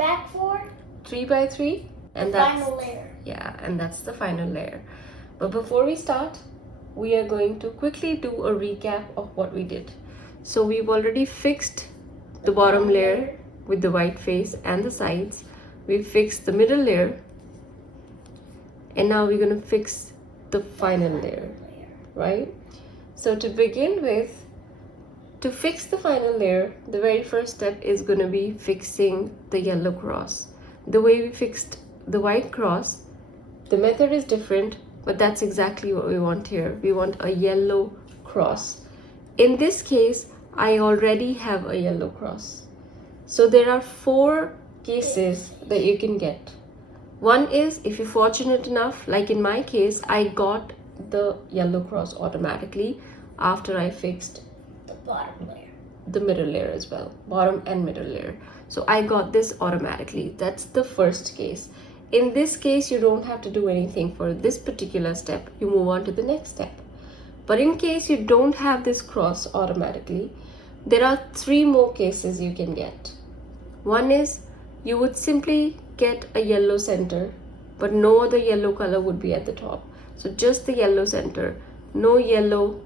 back for 3 by 3, and the that's final layer. yeah, and that's the final layer. But before we start, we are going to quickly do a recap of what we did. So we've already fixed the bottom layer with the white face and the sides. We fixed the middle layer, and now we're going to fix the final layer, right? So to begin with, to fix the final layer, the very first step is going to be fixing the yellow cross. The way we fixed the white cross, the method is different, but that's exactly what we want here. We want a yellow cross. In this case, I already have a yellow cross. So there are 4 cases that you can get. One is if you're fortunate enough, like in my case, I got the yellow cross automatically after I fixed The bottom layer. the middle layer as well, bottom and middle layer. So I got this automatically. That's the first case. In this case, you don't have to do anything for this particular step. You move on to the next step. But in case you don't have this cross automatically, there are 3 more cases you can get. One is you would simply get a yellow center, but no other yellow color would be at the top. So just the yellow center, no yellow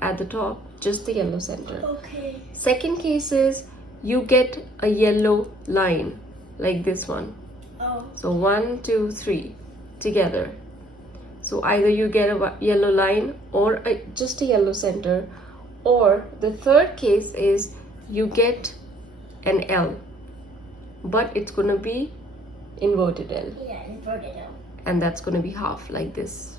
at the top, just the yellow center. Okay. Second case is you get a yellow line like this one. Oh. So 1, 2, 3 together. So either you get a yellow line or just a yellow center, or the third case is you get an L, but it's going to be inverted L. Yeah, inverted L. And that's going to be half like this.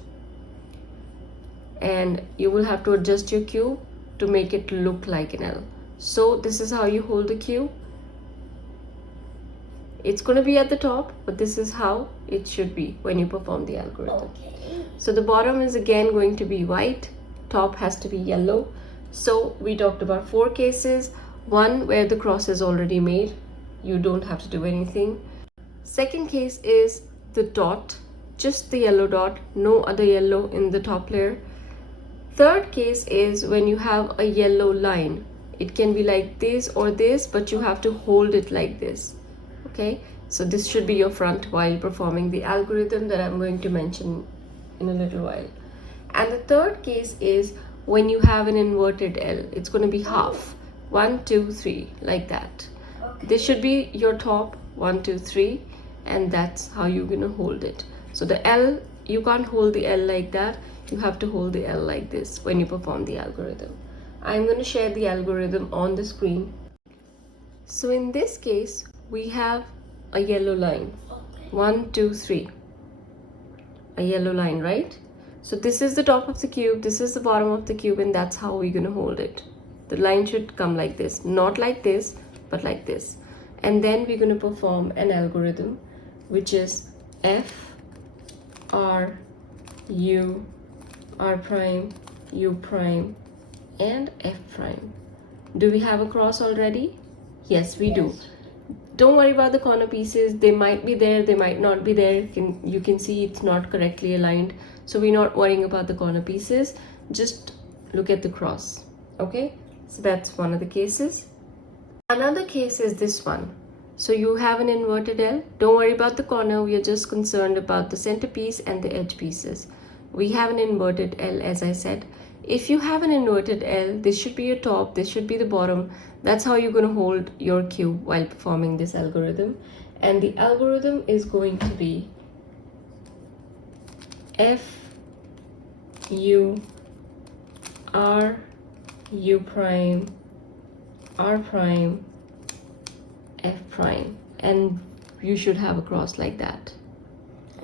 And you will have to adjust your cube to make it look like an L. So this is how you hold the cube. It's going to be at the top, but this is how it should be when you perform the algorithm. Okay. So the bottom is again going to be white, top has to be yellow. So we talked about 4 cases. One where the cross is already made, you don't have to do anything. Second case is the dot, just the yellow dot, no other yellow in the top layer. Third case is when you have a yellow line. It can be like this or this, but you have to hold it like this. Okay, so this should be your front while performing the algorithm that I'm going to mention in a little while. And the third case is when you have an inverted L. It's going to be half, 1, 2, 3, like that. Okay. This should be your top, 1, 2, 3, and that's how you're going to hold it. So the L, you can't hold the L like that. You have to hold the L like this when you perform the algorithm. I'm going to share the algorithm on the screen. So in this case, we have a yellow line. Okay. 1, 2, 3. A yellow line, right? So this is the top of the cube, this is the bottom of the cube, and that's how we're going to hold it. The line should come like this, not like this, but like this. And then we're going to perform an algorithm, which is F, R, U, R prime, U prime, and F prime. Do we have a cross already? Yes, we do. Don't worry about the corner pieces. They might be there, they might not be there. You can see it's not correctly aligned. So we're not worrying about the corner pieces. Just look at the cross. Okay, so that's one of the cases. Another case is this one. So you have an inverted L. Don't worry about the corner. We are just concerned about the centerpiece and the edge pieces. We have an inverted L, as I said. If you have an inverted L, this should be your top, this should be the bottom. That's how you're going to hold your cube while performing this algorithm. And the algorithm is going to be F, U, R, U prime, R prime, F prime. And you should have a cross like that.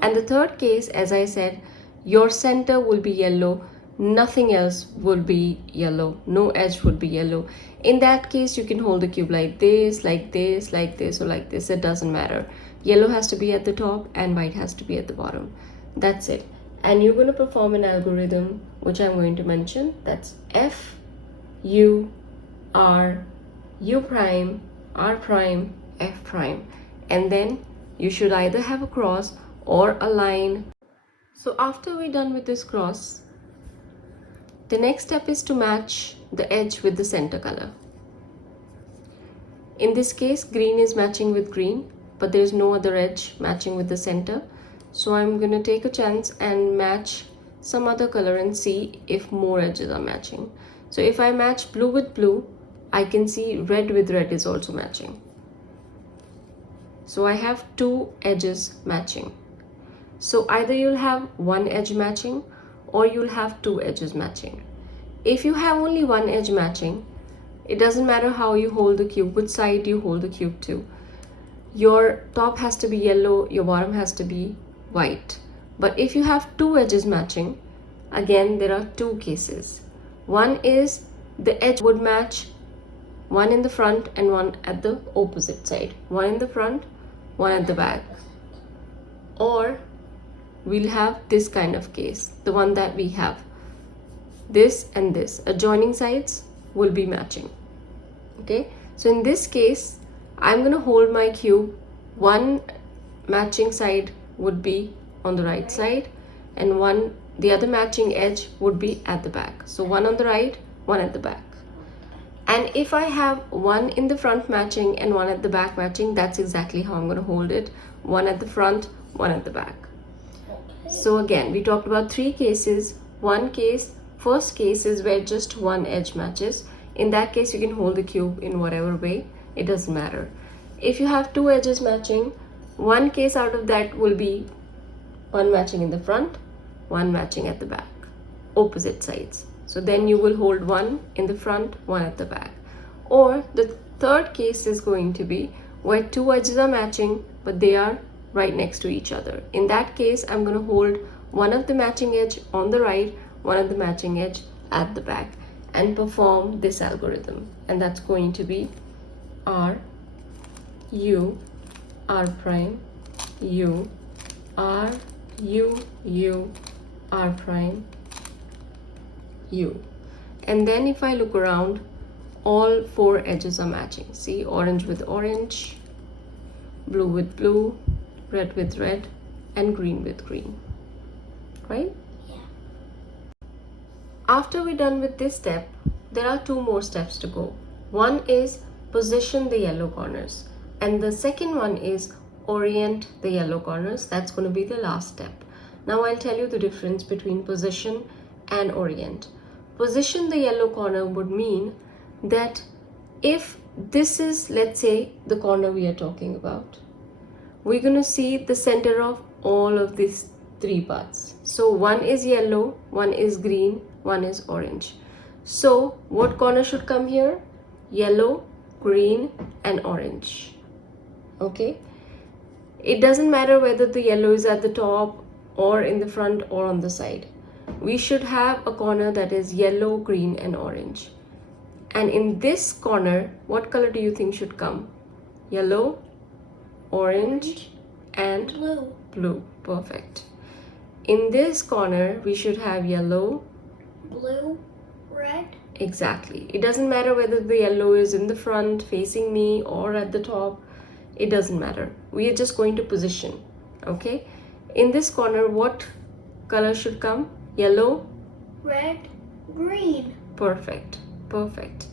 And the third case, as I said, your center will be yellow. Nothing else would be yellow. No edge would be yellow. In that case, you can hold the cube like this, like this, like this, or like this. It doesn't matter. Yellow has to be at the top and white has to be at the bottom. That's it. And you're going to perform an algorithm, which I'm going to mention. That's F, U, R, U prime, R prime, F prime. And then you should either have a cross or a line. So after we're done with this cross, the next step is to match the edge with the center color. In this case, green is matching with green. but there is no other edge matching with the center. So I'm going to take a chance and match some other color and see if more edges are matching. So if I match blue with blue, I can see red with red is also matching. So I have two edges matching. So either you'll have one edge matching or you'll have two edges matching. If you have only one edge matching, it doesn't matter how you hold the cube, which side you hold the cube to. Your top has to be yellow, your bottom has to be white. But if you have two edges matching, again there are two cases. One is the edge would match, one in the front and one at the opposite side. One in the front, one at the back. Or we'll have this kind of case, the one that we have. This and this, adjoining sides will be matching. Okay, so in this case, I'm going to hold my cube. One matching side would be on the right side and the other matching edge would be at the back. So one on the right, one at the back. And if I have one in the front matching and one at the back matching, that's exactly how I'm going to hold it. One at the front, one at the back. So again, we talked about three cases. One case, first case is where just one edge matches. In that case, you can hold the cube in whatever way. It doesn't matter. If you have two edges matching, one case out of that will be one matching in the front, one matching at the back, opposite sides. So then you will hold one in the front, one at the back. Or the third case is going to be where two edges are matching, but they are right next to each other. In that case, I'm going to hold one of the matching edge on the right, one of the matching edge at the back, and perform this algorithm. And that's going to be R, U, R prime, U, R, U, U, R prime, U. And then if I look around, all four edges are matching. See, orange with orange, blue with blue, red with red, and green with green. Right? Yeah. After we're done with this step, there are two more steps to go. One is position the yellow corners, and the second one is orient the yellow corners. That's going to be the last step. Now I'll tell you the difference between position and orient. Position the yellow corner would mean that if this is, let's say, the corner we are talking about, we're going to see the center of all of these three parts. So one is yellow, one is green, one is orange. So what corner should come here? Yellow, green, and orange. Okay, it doesn't matter whether the yellow is at the top or in the front or on the side. We should have a corner that is yellow, green, and orange. And in this corner, what color do you think should come? Yellow, orange, and Blue. blue. Perfect. In this corner, we should have yellow, Blue. Red. exactly. It doesn't matter whether the yellow is in the front facing me or at the top. It doesn't matter. We are just going to position. Okay. In this corner, what color should come? Yellow, Red. Green. perfect, perfect.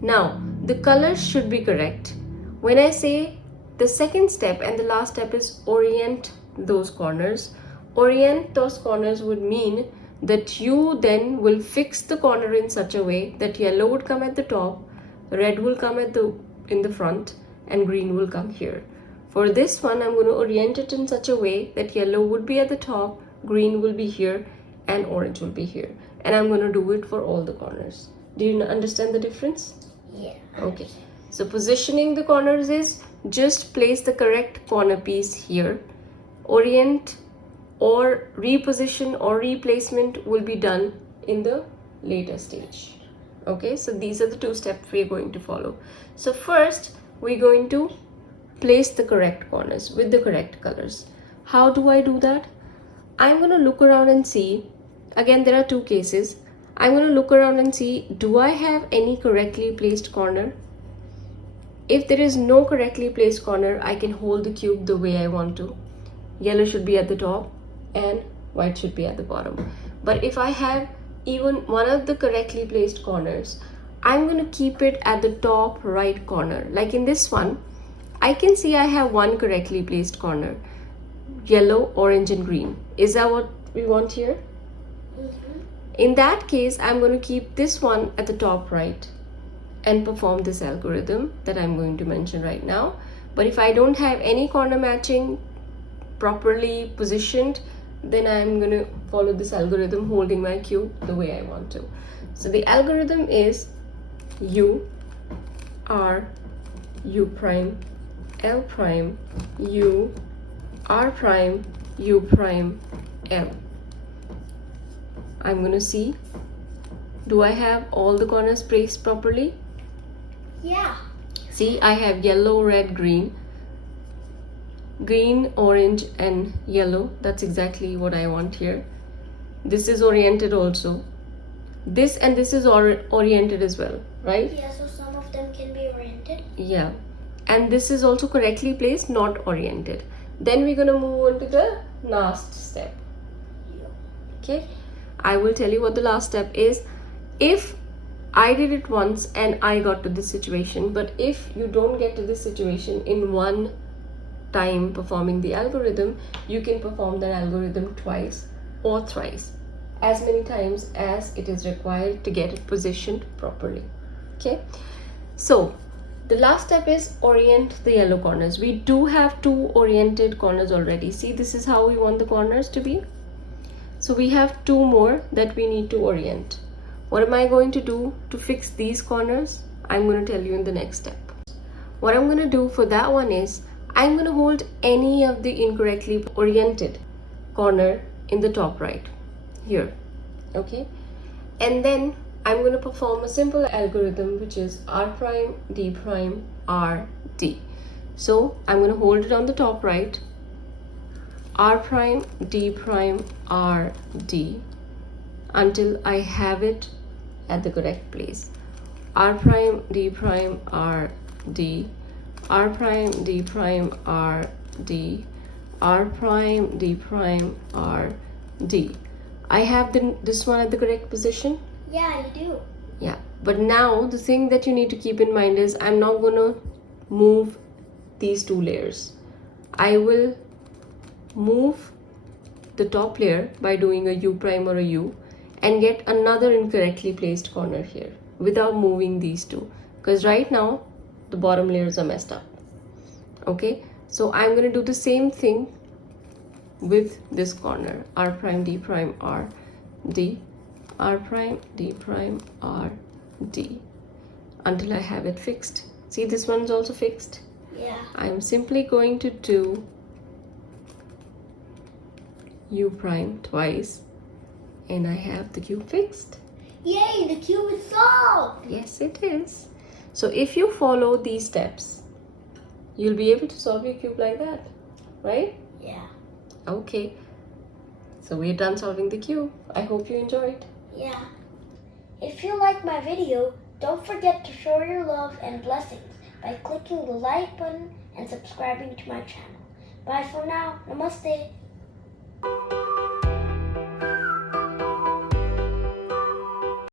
Now the colors should be correct. When I say the second step and the last step is orient those corners, orient those corners would mean that you then will fix the corner in such a way that yellow would come at the top, red will come in the front, and green will come here. For this one, I'm going to orient it in such a way that yellow would be at the top, green will be here, and orange will be here. And I'm going to do it for all the corners. Do you understand the difference? Yeah. Okay. So positioning the corners is just place the correct corner piece here. Orient or reposition or replacement will be done in the later stage. Okay, so these are the two steps we are going to follow. So first, we're going to place the correct corners with the correct colors. How do I do that? I'm going to look around and see. Again, there are two cases. I'm going to look around and see, do I have any correctly placed corner? If there is no correctly placed corner, I can hold the cube the way I want to. Yellow should be at the top and white should be at the bottom. But if I have even one of the correctly placed corners, I'm going to keep it at the top right corner. Like in this one, I can see I have one correctly placed corner. Yellow, orange and green. Is that what we want here? Mm-hmm. In that case, I'm going to keep this one at the top right and perform this algorithm that I'm going to mention right now. But if I don't have any corner matching properly positioned, then I'm going to follow this algorithm holding my cube the way I want to. So the algorithm is U, R, U prime, L prime, U, R prime, U prime, L. I'm going to see, do I have all the corners placed properly? Yeah. See, I have yellow, red, green, orange and yellow. That's exactly what I want here. This is oriented also. This and this is oriented as well, right? Yeah, so some of them can be oriented. Yeah. And this is also correctly placed, not oriented. Then we're going to move on to the last step. Okay. I will tell you what the last step is. If I did it once and I got to this situation, but if you don't get to this situation in one time performing the algorithm, you can perform that algorithm twice or thrice, as many times as it is required to get it positioned properly. Okay, so the last step is orient the yellow corners. We do have two oriented corners already. See, this is how we want the corners to be. So we have two more that we need to orient. What am I going to do to fix these corners? I'm going to tell you in the next step. What I'm going to do for that one is, I'm going to hold any of the incorrectly oriented corner in the top right, here, okay? And then I'm going to perform a simple algorithm which is R prime, D prime, R, D. So I'm going to hold it on the top right, R prime, D prime, R, D, until I have it at the correct place. R prime, D prime, R, D, R prime, D prime, R, D, R prime, D prime, R, D. I have this one at the correct position? Yeah, you do. Yeah, but now the thing that you need to keep in mind is I'm not going to move these two layers. I will move the top layer by doing a U prime or a U and get another incorrectly placed corner here without moving these two, because right now the bottom layers are messed up. Okay, so I'm going to do the same thing with this corner, R prime, D prime, R, D, R prime, D prime, R, D, until I have it fixed. See, this one's also fixed. Yeah. I'm simply going to do U prime twice and I have the cube fixed. Yay, the cube is solved! Yes, it is. So if you follow these steps, you'll be able to solve your cube like that, right? Yeah. Okay. So we're done solving the cube. I hope you enjoyed. Yeah. If you liked my video, don't forget to show your love and blessings by clicking the like button and subscribing to my channel. Bye for now. Namaste.